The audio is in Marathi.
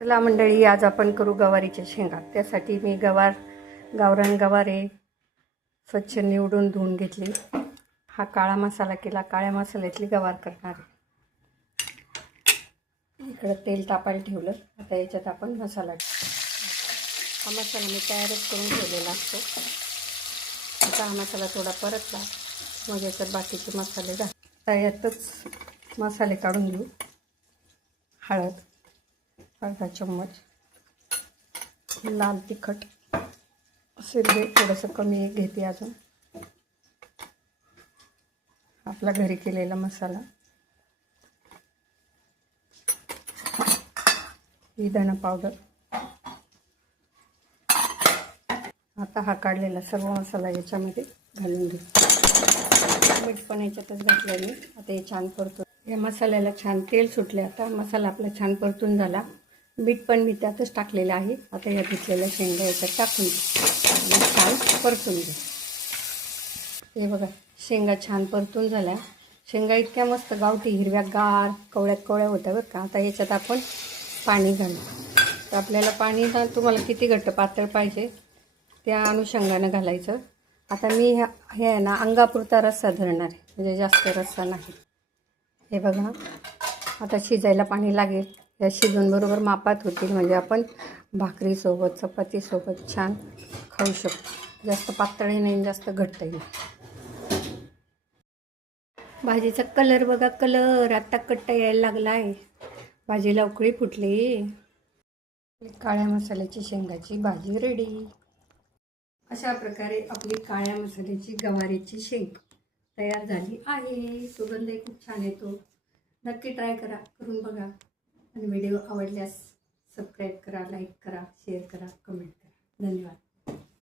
चला मंडळी, आज आपण करू गवारीच्या शेंगा. त्यासाठी मी गावरान गवार आहे, स्वच्छ निवडून धुवून घेतली. हा काळा मसाला केला. काळ्या मसाल्यातली गवार करणार आहे. इकडं तेल तापायला ठेवलं. आता याच्यात आपण मसाला हा मसाला मी तयारच करून ठेवलेला असतो. आता हा मसाला थोडा परतला मग याच्यात बाकीचे मसाले घाल. आता यातच मसाले काढून घेऊ. हळद अर्धा चम्मच, लाल तिखट असेल हे थोडंसं कमी घेते. अजून आपला घरी केलेला मसाला, ही धना पावडर. आता हा काढलेला सर्व मसाला याच्यामध्ये घालून घेऊ. मीठ पण याच्यातच घातलं मी. आता हे छान परतून, या मसाल्याला छान तेल सुटले. आता मसाला आपला छान परतून झाला. मीठ पण मी त्यातच टाकलेलं आहे. आता या घेतलेल्या शेंगा याच्यात टाकून आणि छान परतून घे. हे बघा, शेंगा छान परतून झाल्या. शेंगा इतक्या मस्त गावठी हिरव्या गार कवळ्या होत्या बरं का. आता याच्यात आपण पाणी घालू. तर आपल्याला पाणी ना तुम्हाला किती घट्ट पातळ पाहिजे त्या अनुषंगानं घालायचं. आता मी हे आहे ना अंगापुरता रस्सा धरणार आहे, म्हणजे जास्त रस्सा नाही. हे बघा, आता शिजायला पाणी लागेल. या शिजून बरोबर मापात होतील, म्हणजे आपण भाकरीसोबत चपातीसोबत छान खाऊ शकतो. जास्त पातळही नाही, जास्त घट्टही नाही. भाजीचा कलर बघा, कलर आत्ता कट्टा यायला लागला आहे. भाजीला उकळी फुटली. काळ्या मसाल्याची शेंगाची भाजी रेडी. अशा प्रकारे आपली काळ्या मसाल्याची गवारीची शेंग तयार झाली आहे. सुगंधही खूप छान येतो. नक्की ट्राय करा, करून बघा. आणि व्हिडिओ आवडल्यास सबस्क्राईब करा, लाईक करा.